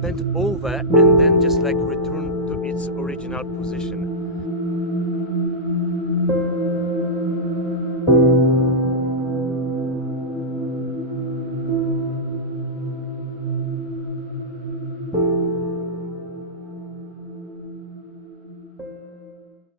bent over and then just like return to its original position.